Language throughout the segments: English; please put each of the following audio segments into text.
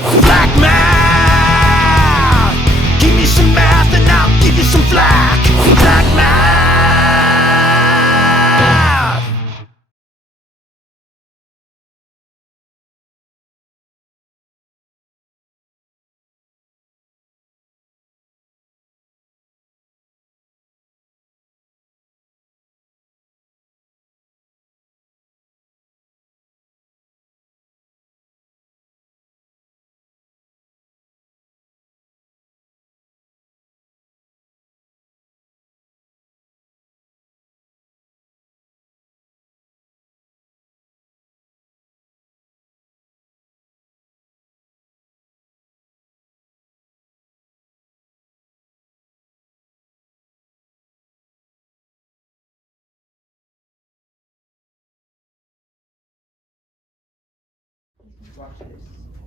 Flack math! Give me some math and I'll give you some flack. Flack math!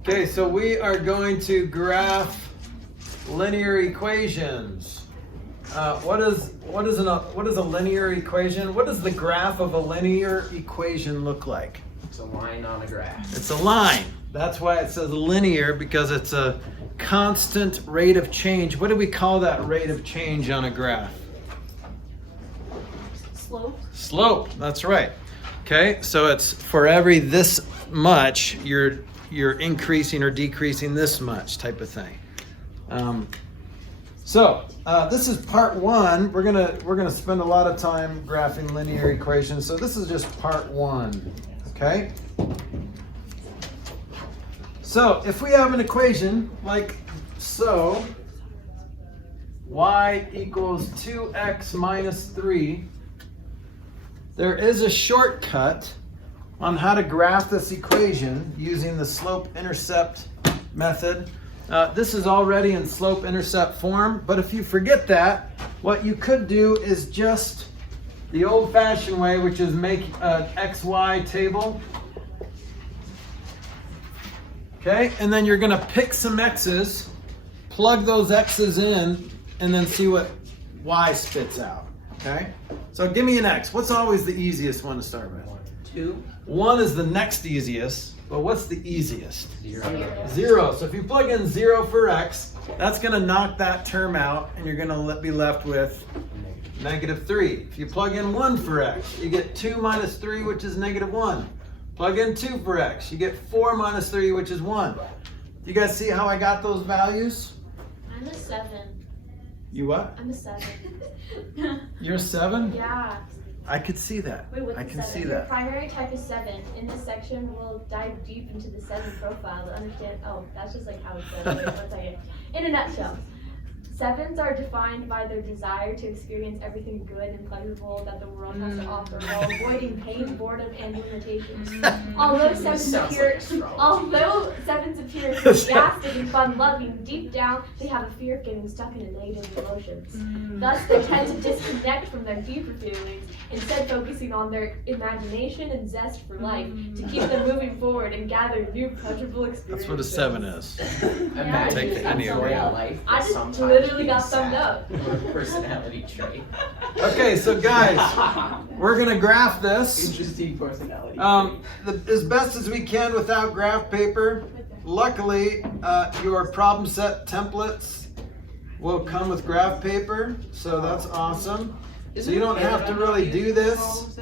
Okay, so we are going to graph linear equations. What is a linear equation? What does the graph of a linear equation look like? It's a line on a graph. It's a line. That's why it says linear, because it's a constant rate of change. What do we call that rate of change on a graph? Slope. Slope, that's right. Okay, so it's for every this much, you're increasing or decreasing this much type of thing. This is part one. We're gonna spend a lot of time graphing linear equations. So this is just part one. Okay. So if we have an equation like so, y equals 2x minus 3, there is a shortcut on how to graph this equation using the slope-intercept method. This is already in slope-intercept form, but if you forget that, what you could do is just the old-fashioned way, which is make an XY table. Okay, and then you're gonna pick some X's, plug those X's in, and then see what Y spits out, okay? So give me an X. What's always the easiest one to start with? 2. 1 is the next easiest, but what's the easiest? 0. 0. So if you plug in 0 for X, that's gonna knock that term out, and you're gonna be left with -3. If you plug in 1 for X, you get 2 minus 3, which is -1. Plug in 2 for X, you get 4 minus 3, which is 1. You guys see how I got those values? I'm a 7. You what? I'm a 7. You're 7? Yeah. I could see that. Wait, what's I the can 7? see Your that. primary type is 7. In this section, we'll dive deep into the 7 profile to understand. Oh, that's just like how it's done. Okay, let's say it. In a nutshell, 7s are defined by their desire to experience everything good and pleasurable that the world has to offer, while avoiding pain, boredom, and limitations. Although 7s appear enthusiastic and fun-loving, deep down they have a fear of getting stuck in negative emotions. Thus, they tend to disconnect from their deeper feelings, instead focusing on their imagination and zest for life to keep them moving forward and gather new pleasurable experiences. That's what a 7 is. Imagine Take the Enneagram. life. I just sometimes literally being got thumbed sad. up. Personality trait. Okay, so guys, we're gonna graph this Interesting personality. as best as we can without graph paper. Luckily, your problem set templates will come with graph paper, so that's awesome. So you don't have to really do this.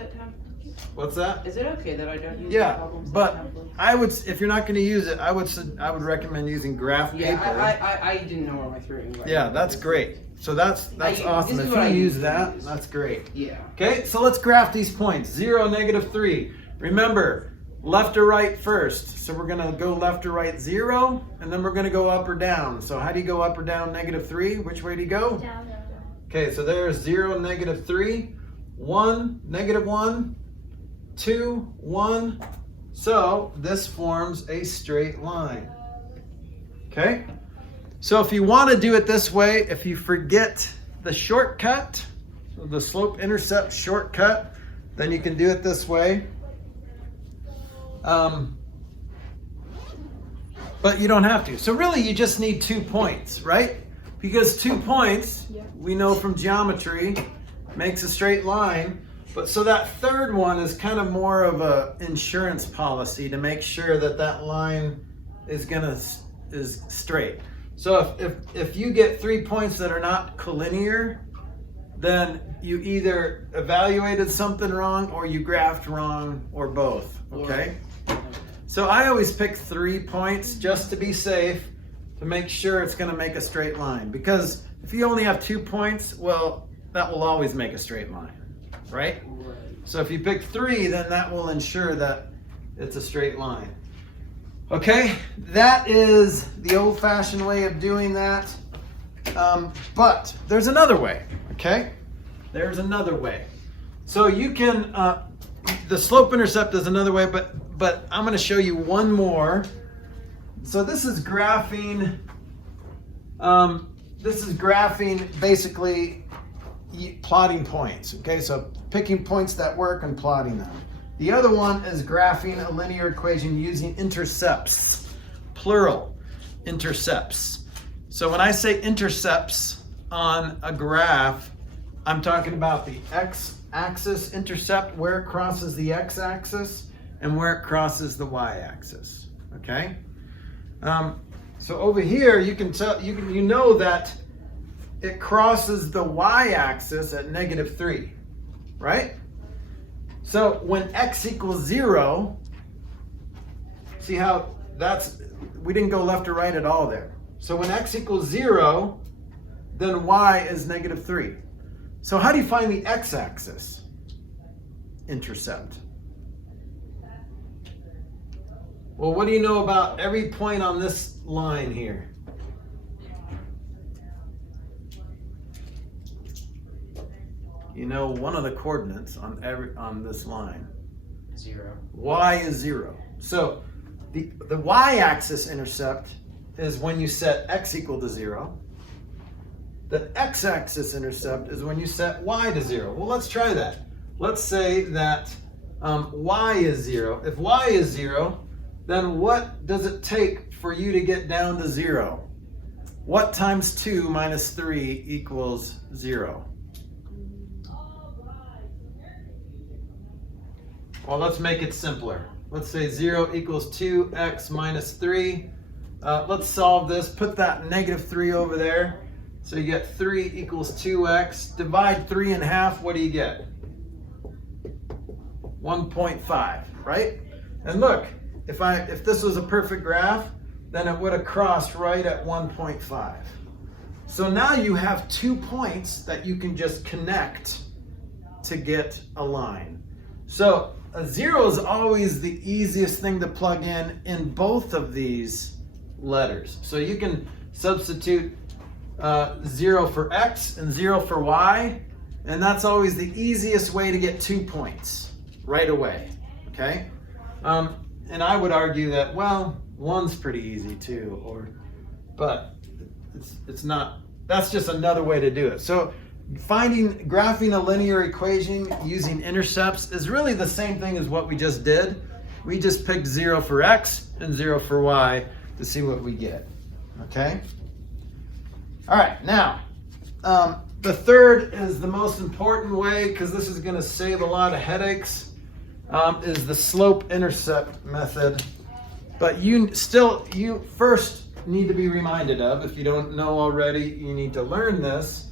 What's that? Is it okay that I don't use Yeah, problems set but templates? I would, if you're not going to use it, I would recommend using graph paper. Yeah, I didn't know where my three was. Yeah, that's great. So that's awesome. this If is what I you use usually that, use. that's great. Yeah. Okay, so let's graph these points. 0, -3. Remember, left or right first. So we're gonna go left or right 0, and then we're gonna go up or down. So how do you go up or down -3? Which way do you go? Down. Okay, so there's 0, -3, 1, -1, 2, 1. So this forms a straight line. Okay? So if you want to do it this way, if you forget the shortcut, so the slope-intercept shortcut, then you can do it this way. But you don't have to. So really you just need 2 points, right? Because 2 points, we know from geometry, makes a straight line. But so that third one is kind of more of a insurance policy to make sure that that line is gonna is straight. So if you get 3 points that are not collinear, then you either evaluated something wrong or you graphed wrong or both, okay? So I always pick 3 points just to be safe, to make sure it's gonna make a straight line. Because if you only have 2 points, well, that will always make a straight line, right? So if you pick 3, then that will ensure that it's a straight line. Okay, that is the old-fashioned way of doing that. But there's another way, okay? There's another way. So you can, the slope-intercept is another way, but I'm gonna show you one more. So this is graphing, basically plotting points, okay? So picking points that work and plotting them. The other one is graphing a linear equation using intercepts, plural, intercepts. So when I say intercepts on a graph, I'm talking about the x-axis intercept, where it crosses the x-axis, and where it crosses the y-axis, okay? So over here, you can tell, you know that it crosses the y-axis at -3, right? So when x equals 0, see how we didn't go left or right at all there. So when x equals 0, then y is -3. So how do you find the x-axis intercept? Well, what do you know about every point on this line here? You know one of the coordinates on this line. 0. Y is 0. So the y-axis intercept is when you set x equal to 0. The x-axis intercept is when you set y to 0. Well, let's try that. Let's say that y is 0. If y is 0, then what does it take for you to get down to 0? What times 2 minus 3 equals 0? Well, let's make it simpler. Let's say 0 equals 2x minus 3. Let's solve this. Put that -3 over there. So you get 3 equals 2x. Divide 3 in half. What do you get? 1.5, right? And look, if this was a perfect graph, then it would have crossed right at 1.5. So now you have 2 points that you can just connect to get a line. So a 0 is always the easiest thing to plug in both of these letters. So you can substitute 0 for x and 0 for y, and that's always the easiest way to get 2 points right away, okay? And I would argue that, well, 1's pretty easy too, but it's not, that's just another way to do it. So graphing a linear equation using intercepts is really the same thing as what we just did. We just picked 0 for x and 0 for y to see what we get, okay? All right, now, the third is the most important way, because this is going to save a lot of headaches, is the slope-intercept method. But you first need to be reminded of, if you don't know already, you need to learn this,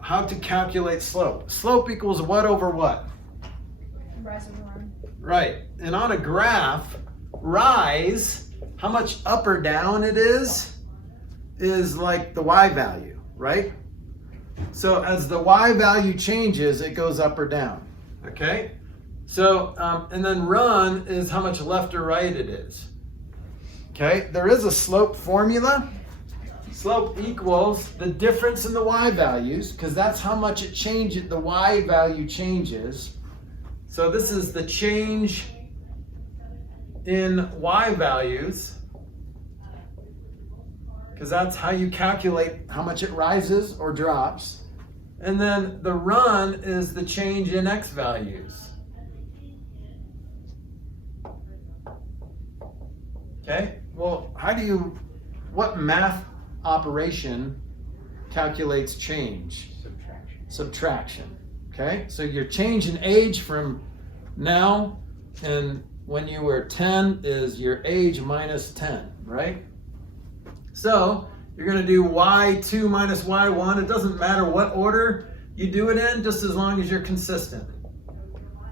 how to calculate slope. Slope equals what over what? Rise over run. Right, and on a graph, rise, how much up or down it is like the y value, right? So as the y value changes, it goes up or down, okay? So, and then run is how much left or right it is. Okay, there is a slope formula. Slope equals the difference in the y values, because that's how much it changes, the y value changes. So this is the change in y values, because that's how you calculate how much it rises or drops. And then the run is the change in x values. Okay, well, what math operation calculates change? Subtraction. Okay, so your change in age from now and when you were 10 is your age minus 10, right? So you're going to do y2 minus y1. It doesn't matter what order you do it in, just as long as you're consistent.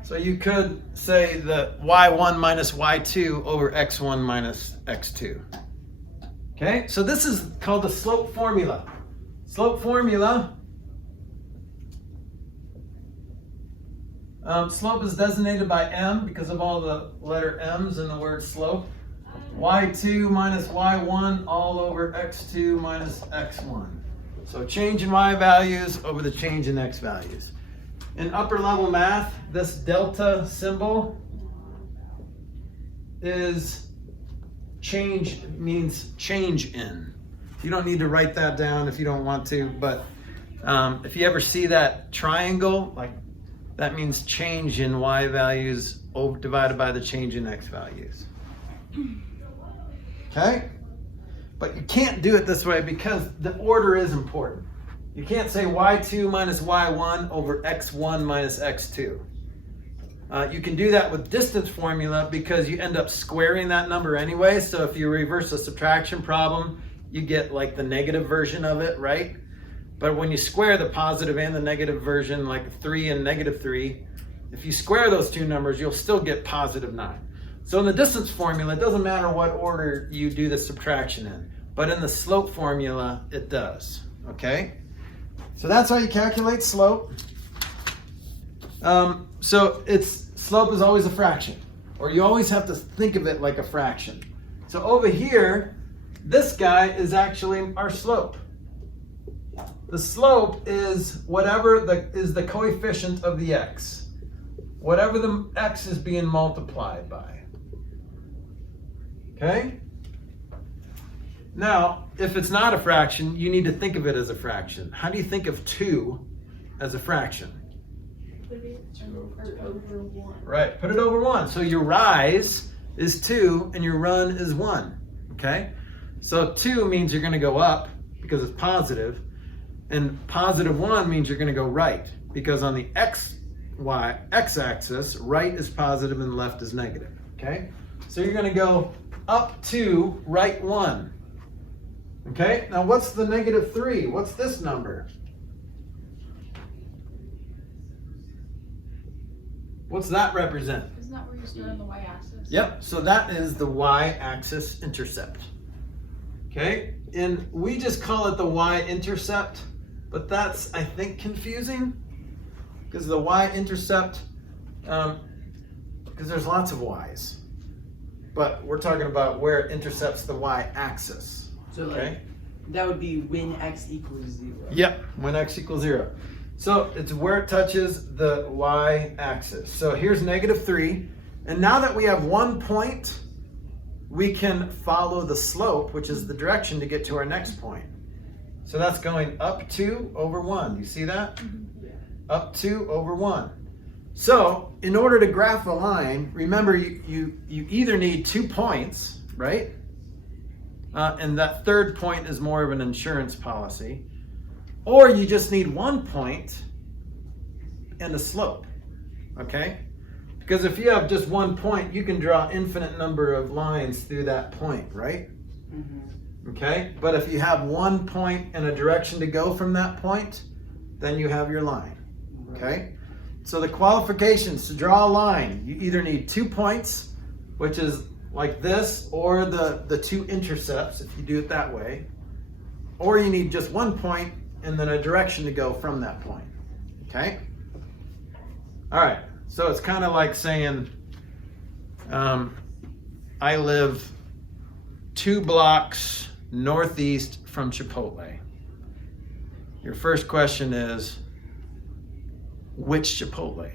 So you could say the y1 minus y2 over x1 minus x2. Okay, so this is called the slope formula. Slope formula. Slope is designated by m because of all the letter m's in the word slope. y2 minus y1 all over x2 minus x1. So change in y values over the change in x values. In upper level math, this delta symbol is change, means change in. You don't need to write that down if you don't want to, but if you ever see that triangle, like that means change in y values divided by the change in x values. Okay? But you can't do it this way because the order is important. You can't say y2 minus y1 over x1 minus x2. You can do that with distance formula because you end up squaring that number anyway. So if you reverse a subtraction problem, you get like the negative version of it, right? But when you square the positive and the negative version, like 3 and negative 3, if you square those two numbers, you'll still get positive 9. So in the distance formula, it doesn't matter what order you do the subtraction in. But in the slope formula, it does, okay? So that's how you calculate slope. So slope is always a fraction, or you always have to think of it like a fraction. So over here, this guy is actually our slope. The slope is whatever is the coefficient of the x. Whatever the x is being multiplied by. Okay? Now, if it's not a fraction, you need to think of it as a fraction. How do you think of 2 as a fraction? Put it over 1. Right, put it over 1. So your rise is 2 and your run is 1. Okay? So 2 means you're going to go up because it's positive, and positive 1 means you're going to go right because on the x-axis, right is positive and left is negative. Okay? So you're going to go up 2, right 1. Okay, now what's the negative 3? What's this number? What's that represent? Isn't that where you start on the y-axis? Yep, so that is the y-axis intercept. Okay, and we just call it the y-intercept, but that's, I think, confusing because the y-intercept, because there's lots of y's, but we're talking about where it intercepts the y-axis. So like, that would be when x equals 0. Yep, when x equals 0. So it's where it touches the y-axis. So here's negative 3. And now that we have 1 point, we can follow the slope, which is the direction to get to our next point. So that's going up 2 over 1. You see that? Yeah. Up 2 over 1. So in order to graph a line, remember you either need 2 points, right? And that third point is more of an insurance policy. Or you just need 1 point and a slope, okay? Because if you have just 1 point, you can draw infinite number of lines through that point, right? Mm-hmm. Okay? But if you have 1 point and a direction to go from that point, then you have your line, okay? So the qualifications to draw a line, you either need 2 points, which is like this, or the 2 intercepts, if you do it that way, or you need just 1 point and then a direction to go from that point, okay? All right, so it's kind of like saying, I live 2 blocks northeast from Chipotle. Your first question is, which Chipotle?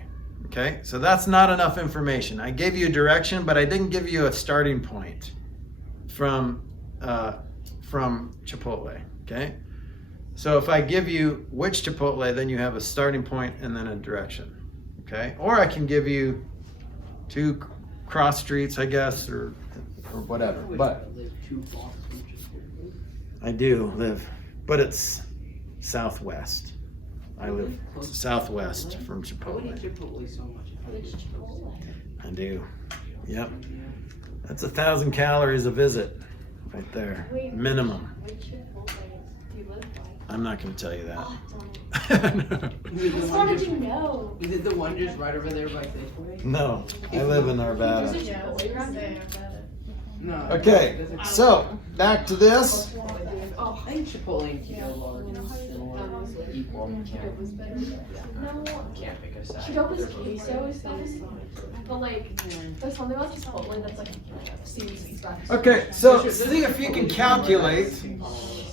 Okay, so that's not enough information. I gave you a direction, but I didn't give you a starting point from Chipotle, okay? So if I give you which Chipotle, then you have a starting point and then a direction, okay? Or I can give you 2 cross streets, I guess, or whatever. But live 2 blocks from Chipotle. I do live, but it's southwest. I live southwest from I would eat Chipotle. Chipotle so much. Which Chipotle? I do. Yep. That's 1,000 calories a visit. right there. Wait. Minimum. Which full place do you live by? I'm not going to tell you that. Oh, Is it the Just one wanted just, to know. is it the one just right over there by Safeway? No, I live in Arvada. Yeah, it's around there. No. Okay, Doesn't- so back to this. Oh, I think Chipotle and Qdoba are equal. No, Can't pick a side. Qdoba's queso is fine, but like, there's something about Chipotle that's like seriously special. Okay, so see if you can calculate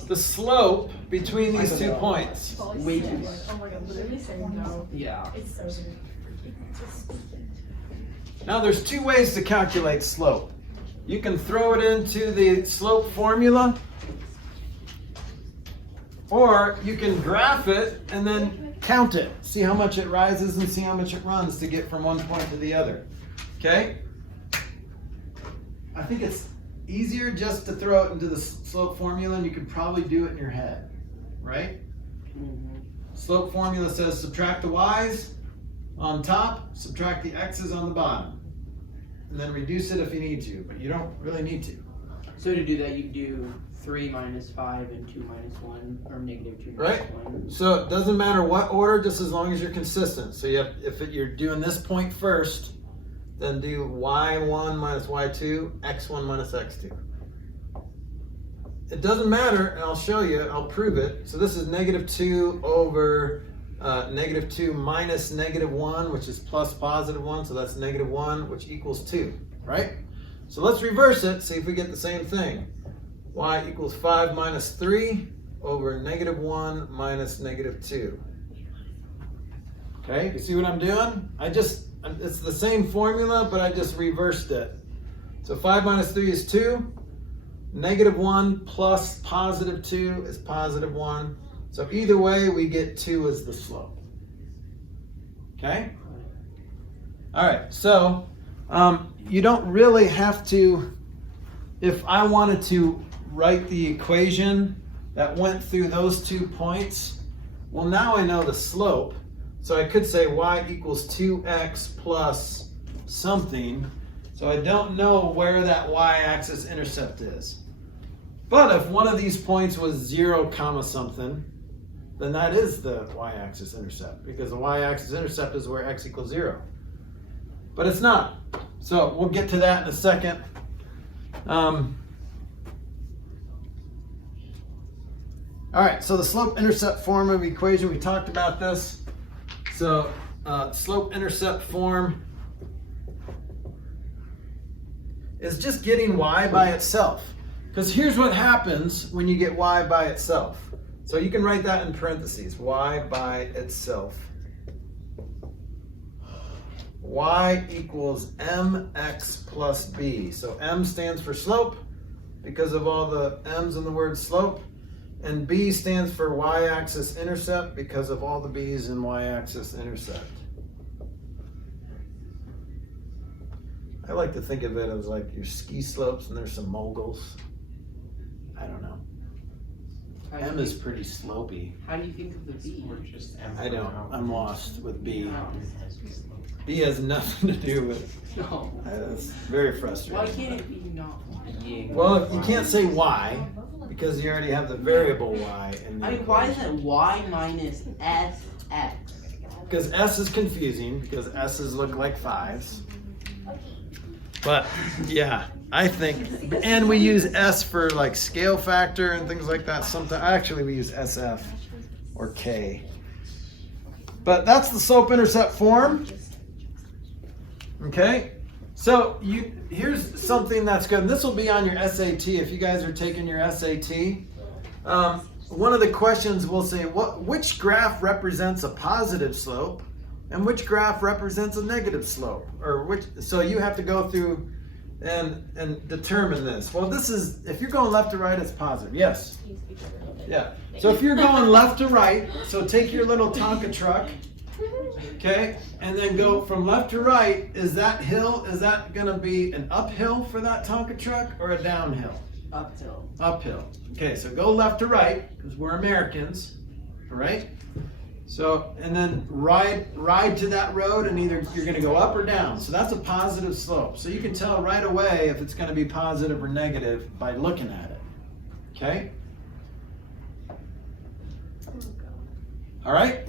the slope between these 2 points. Way too much. Oh my god, literally saying no. Yeah. It's so good. Now there's 2 ways to calculate slope. You can throw it into the slope formula, or you can graph it and then count it. See how much it rises and see how much it runs to get from one point to the other. Okay? I think it's easier just to throw it into the slope formula, and you could probably do it in your head, right? Slope formula says subtract the y's on top, subtract the x's on the bottom. And then reduce it if you need to, but you don't really need to. So to do that, you do 3 minus 5 and 2 minus 1, or negative 2 minus Right. 1. So it doesn't matter what order, just as long as you're consistent. So you have, you're doing this point first, then do y1 minus y2, x1 minus x2. It doesn't matter, and I'll show you, I'll prove it. So this is negative 2 over negative 2 minus negative 1, which is plus positive 1, so that's negative 1, which equals 2, right? So let's reverse it, see if we get the same thing. Y equals 5 minus 3 over negative 1 minus negative 2. Okay, you see what I'm doing? It's the same formula, but I just reversed it. So 5 minus 3 is 2. Negative 1 plus positive 2 is positive 1. So either way, we get 2 as the slope. Okay? All right, so you don't really have to, if I wanted to write the equation that went through those 2 points, well, now I know the slope. So I could say y equals 2x plus something. So I don't know where that y-axis intercept is. But if one of these points was 0 comma something, then that is the y-axis intercept, because the y-axis intercept is where x equals 0. But it's not. So we'll get to that in a second. All right, so the slope-intercept form of equation, we talked about this. So slope-intercept form is just getting y by itself. Because here's what happens when you get y by itself. So you can write that in parentheses, y by itself. Y equals mx plus b. So m stands for slope because of all the m's in the word slope. And b stands for y-axis intercept because of all the b's in y-axis intercept. I like to think of it as like your ski slopes and there's some moguls. I don't know. M is pretty slopey. How do you think of the B? Or just M I for don't. now. I'm lost with B. Oh. B has nothing to do with. No. It's very Why frustrating. can't it be not? Being Well, you can't say y because you already have the variable y in I the mean, why is it y minus sx? Because s is confusing because s's look like 5s. But yeah, I think, and we use s for like scale factor and things like that. Sometimes actually we use sf or k. But that's the slope-intercept form. Okay, so here's something that's good. And this will be on your SAT if you guys are taking your SAT. One of the questions will say, which graph represents a positive slope and which graph represents a negative slope? So you have to go through and determine this. Well, this is, if you're going left to right, it's positive. Yes. Yeah. So if you're going left to right, so take your little Tonka truck, okay, and then go from left to right. Is that going to be an uphill for that Tonka truck or a downhill? Uphill. Uphill. Okay, so go left to right, because we're Americans, all right? So, and then ride to that road, and either you're gonna go up or down. So that's a positive slope. So you can tell right away if it's gonna be positive or negative by looking at it. Okay? All right?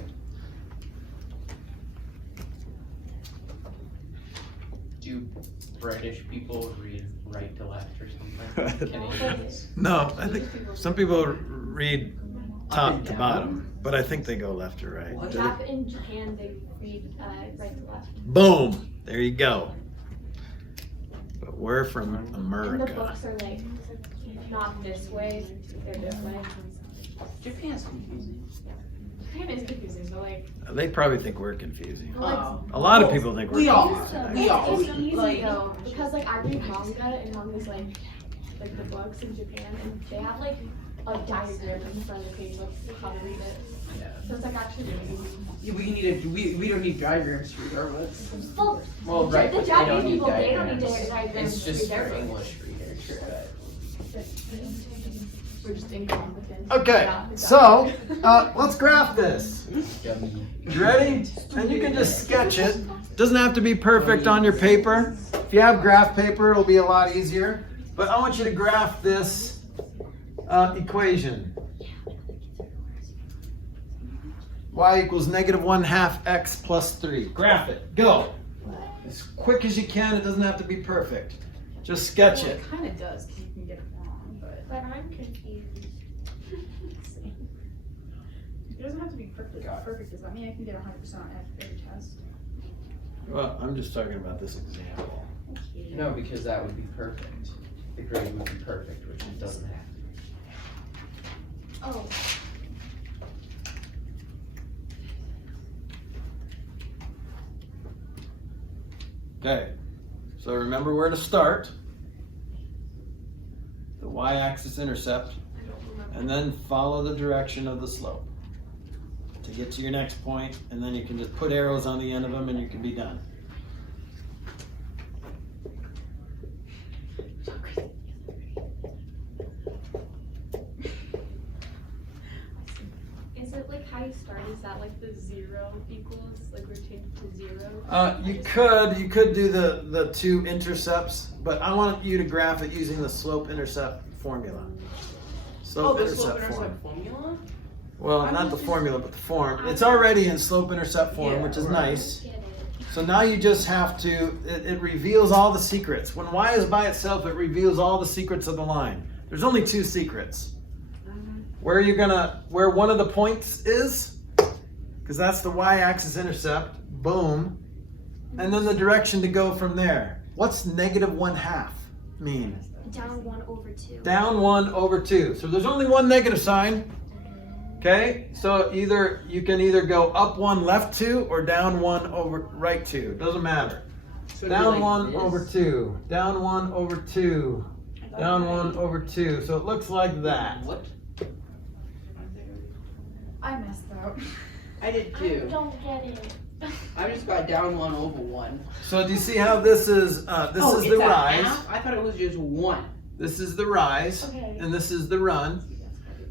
Do British people read right to left or something? Canadians? No, I think some people read top to bottom, but I think they go left or right. What? Do they? Jap in Japan, they read right to left. Boom! There you go. But we're from And the America. books are like, not this way, they're this way. Japan's confusing. Japan is confusing, but like, They probably think we're confusing. Like, A lot of people think we're We all confusing. are. It's, We all it's easy like. though, because like I read manga and manga's like the books in Japan, and they have like a diagram in front of the page of how to read it. Yeah. So it's like actually really easy. Yeah, we don't need diagrams to read our books. Well, Well, right, the but they don't Japanese need people, they don't need diagrams. diagrams It's to read just their for books. English readers, but. We're just incompetent. Okay, Yeah, so exactly. let's graph this. Dummy. You ready? And you can just sketch it. Doesn't have to be perfect on your paper. If you have graph paper, it'll be a lot easier. But I want you to graph this equation. Y equals -1/2 x plus 3. Graph it. Go. As quick as you can. It doesn't have to be perfect. Just sketch well, it. it kind of does because you can get it wrong, but But I'm confused. it doesn't have to be perfect. Perfect does that mean I can get 100% on every test? Well, I'm just talking about this example. No, because that would be perfect. The grade would be perfect, which it doesn't have to be. Oh. Okay, so remember where to start. The y-axis intercept, and then follow the direction of the slope to get to your next point, and then you can just put arrows on the end of them and you can be done. Is it like how you start? Is that like the 0 equals, like we're changing to 0? You could do the two intercepts, but I want you to graph it using the slope-intercept formula. Slope-intercept form. Formula? Well, I not was the just- formula, but the form. It's already in slope-intercept form, Yeah, which is right. nice. Get it. So now you just have to, it reveals all the secrets. When y is by itself, it reveals all the secrets of the line. There's only 2 secrets. Where one of the points is, because that's the y-axis intercept, boom. And then the direction to go from there. What's -1/2 mean? Down 1/2. Down 1/2. So there's only one negative sign. Okay, so you can either go up 1 left 2 or down 1 over right 2. Doesn't matter. So it'd be Down like 1/2. Down 1/2. Down 1/2. So it looks like that. What? I messed up. I did I too. don't get it. I just got down 1/1. So do you see how this is? This is the it's a rise. half? I thought it was just 1. This is the rise, Okay. and this is the run.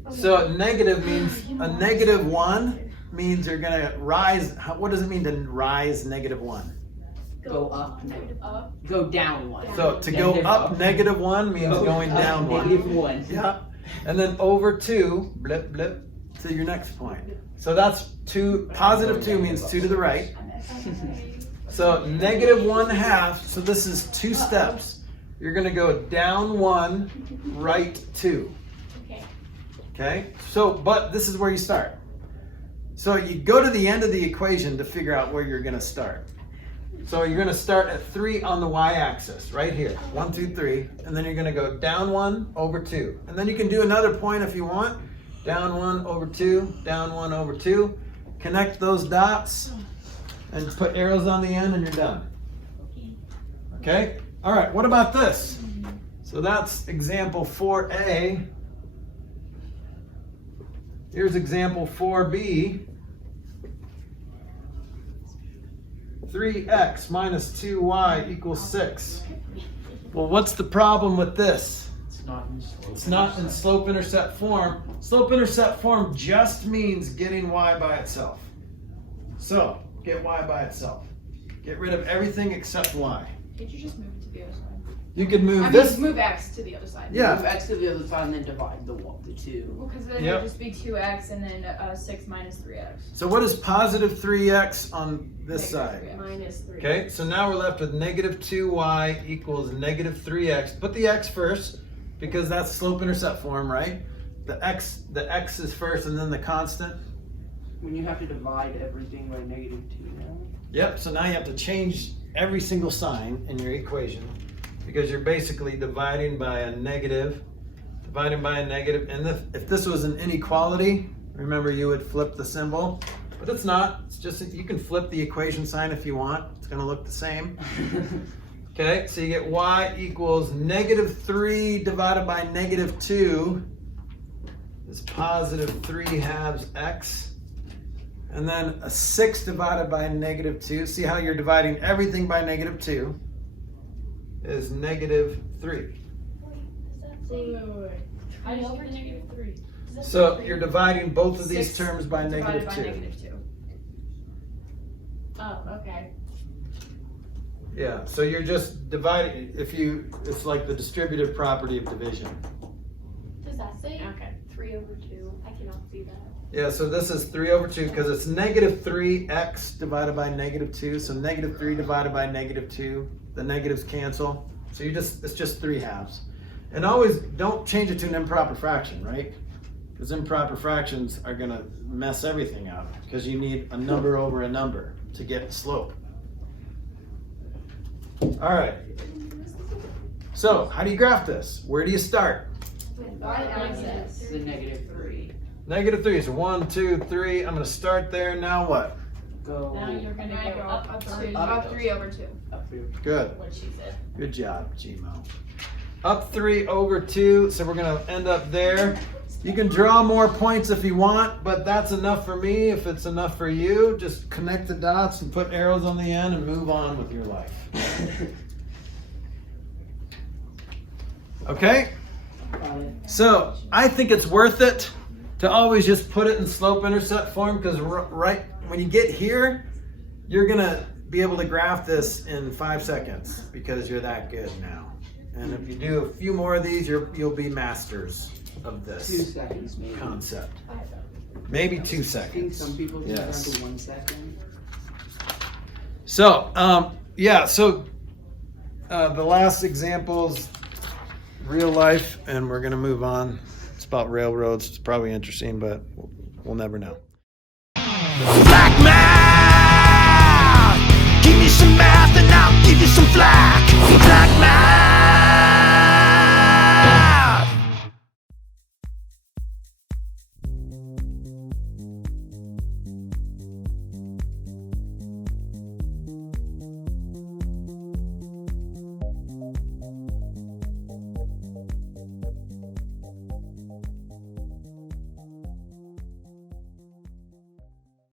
Okay. So negative means a -1 means you're gonna rise. What does it mean to rise -1? Go up. Up. Go down 1. So to go Negative up -1 means Go going up down 1. -1. Yeah, and then over 2, blip blip, to your next point. So that's 2. Positive 2 means 2 to the right. So -1/2. So this is 2 steps. You're gonna go down 1, right 2. Okay. Okay. So, but this is where you start. So you go to the end of the equation to figure out where you're gonna start. So you're gonna start at 3 on the y-axis, right here. 1, 2, 3, and then you're gonna go down 1 over 2, and then you can do another point if you want. Down 1 over 2, down 1 over 2. Connect those dots and put arrows on the end, and you're done. Okay. All right. What about this? So that's example 4A. Here's example 4B. 3x minus 2y equals 6. Well, what's the problem with this? It's not in slope. It's not in slope-intercept form. Slope-intercept form just means getting y by itself. So, get y by itself. Get rid of everything except y. Can't you just move it to the other side? You could move I this. mean, move x to the other side. Yeah. Move x to the other side and then divide the 2. Well, because then Yep. it'd just be 2x and then 6 minus 3x. So what is positive 3x on this Negative side? 3x. Minus 3. Okay, so now we're left with negative 2y equals negative 3x. Put the x first, because that's slope-intercept form, right? The x is first and then the constant. When you have to divide everything by negative 2 now. Yep, so now you have to change every single sign in your equation, because you're basically dividing by a negative, and if this was an inequality, remember you would flip the symbol, but it's not. It's just that you can flip the equation sign if you want. It's going to look the same. Okay, so you get y equals negative 3 divided by negative 2 is positive 3/2 x. And then a 6 divided by negative 2. See how you're dividing everything by negative 2 is negative 3. Wait. I just get the negative 3. So you're dividing both of these 6 terms by divided negative by 2. negative 2. Oh, okay. Yeah, so you're just dividing, it's like the distributive property of division. Does that say Okay. 3 over 2? I cannot see that. Yeah, so this is 3 over 2 because it's negative 3x divided by negative 2. So negative 3 divided by negative 2, the negatives cancel. So it's just 3/2. And always don't change it to an improper fraction, right? Because improper fractions are going to mess everything up because you need a number over a number to get slope. All right. So how do you graph this? Where do you start? Y-axis. The negative 3. Negative 3. So 1, 2, 3. I'm going to start there. Now what? Go Now you're going to Now go go up, up 3. up. Up 3 over 2. up 3. Good. What she said. Good job, Gmo. Up 3 over 2. So we're going to end up there. You can draw more points if you want, but that's enough for me. If it's enough for you, just connect the dots and put arrows on the end and move on with your life. Okay? Got it. So I think it's worth it to always just put it in slope-intercept form because right when you get here, you're going to be able to graph this in 5 seconds because you're that good now. And if you do a few more of these, you'll be masters of 2 this seconds maybe. concept. Maybe 2 I think seconds. some people can Yes. down to 1 second. So, the last example's real life, and we're going to move on. It's about railroads. It's probably interesting, but we'll never know. Flack math. Give me some math and I'll give you some flack. Flack math.